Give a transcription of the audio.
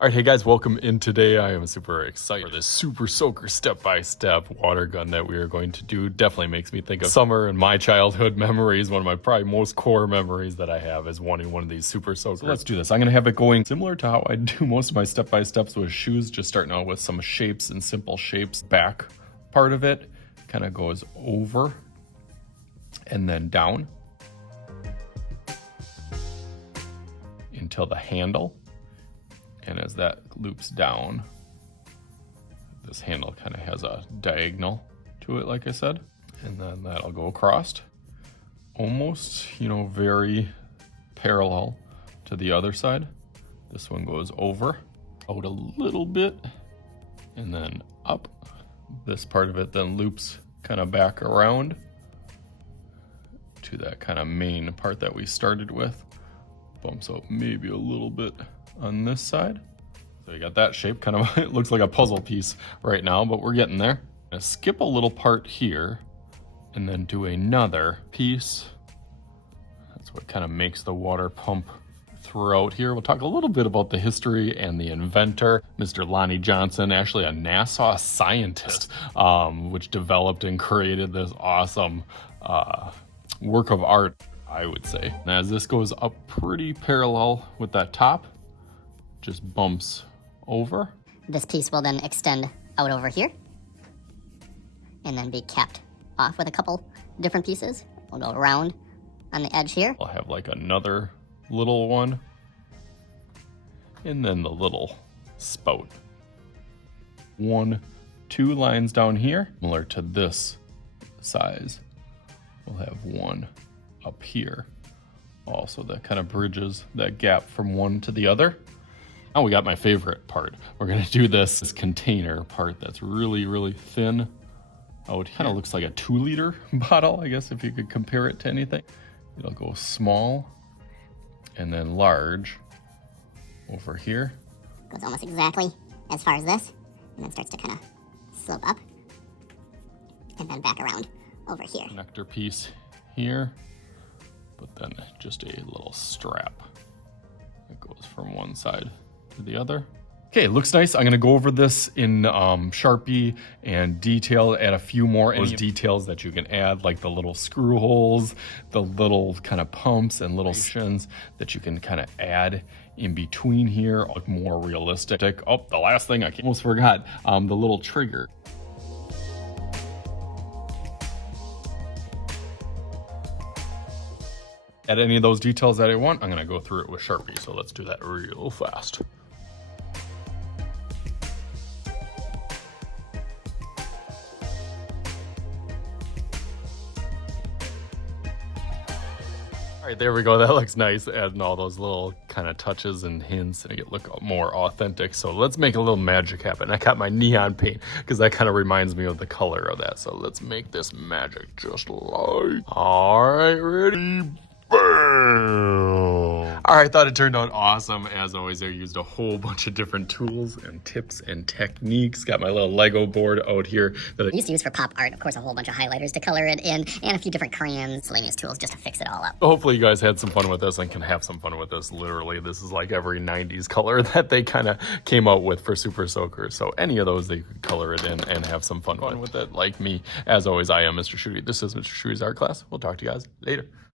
All right, hey guys, welcome in today. I am super excited for this Super Soaker step-by-step water gun that we are going to do. Definitely makes me think of summer and my childhood memories. One of my probably most core memories that I have is wanting one of these Super Soakers. So let's do this. I'm gonna have it going similar to how I do most of my step-by-steps with shoes, just starting out with some shapes and simple shapes. Back part of it kind of goes over and then down until the handle. And as that loops down, this handle kind of has a diagonal to it, like I said. And then that'll go across, almost, very parallel to the other side. This one goes over, out a little bit, and then up. This part of it then loops kind of back around to that kind of main part that we started with. Bumps up maybe a little bit on this side. So you got that shape, kind of, it looks like a puzzle piece right now, but we're getting there. I'm gonna skip a little part here and then do another piece. That's what kind of makes the water pump throughout here. We'll talk a little bit about the history and the inventor, Mr. Lonnie Johnson, actually a NASA scientist, which developed and created this awesome work of art, I would say. And as this goes up pretty parallel with that top, just bumps over. This piece will then extend out over here and then be capped off with a couple different pieces. We'll go around on the edge here. I'll have like another little one and then the little spout. 1, 2 lines down here, similar to this size. We'll have one up here also that kind of bridges that gap from one to the other. Now we got my favorite part. We're gonna do this container part that's really, really thin out here. Kind of looks like a 2-liter bottle, I guess, if you could compare it to anything. It'll go small and then large over here. Goes almost exactly as far as this, and then starts to kind of slope up and then back around over here. Connector piece here, but then just a little strap that goes from one side to the other. Okay, looks nice. I'm gonna go over this in Sharpie and detail, add a few more those details that you can add, like the little screw holes, the little kind of pumps and little sections that you can kind of add in between here, look more realistic. Oh, the last thing I almost forgot, the little trigger. Add any of those details that I want, I'm gonna go through it with Sharpie, so let's do that real fast. All right, there we go, that looks nice, adding all those little kind of touches and hints and make it look more authentic. So let's make a little magic happen. I got my neon paint because that kind of reminds me of the color of that. So let's make this magic just like, all right, ready? All right, thought it turned out awesome. As always, I used a whole bunch of different tools and tips and techniques. Got my little Lego board out here that I used to use for pop art. Of course, a whole bunch of highlighters to color it in, and a few different crayons, miscellaneous tools just to fix it all up. Hopefully you guys had some fun with this and can have some fun with this. Literally, this is like every 90s color that they kind of came out with for Super Soaker. So any of those, they could color it in and have some fun with it. Like me, as always, I am Mr. Shooty. This is Mr. Shooty's Art Class. We'll talk to you guys later.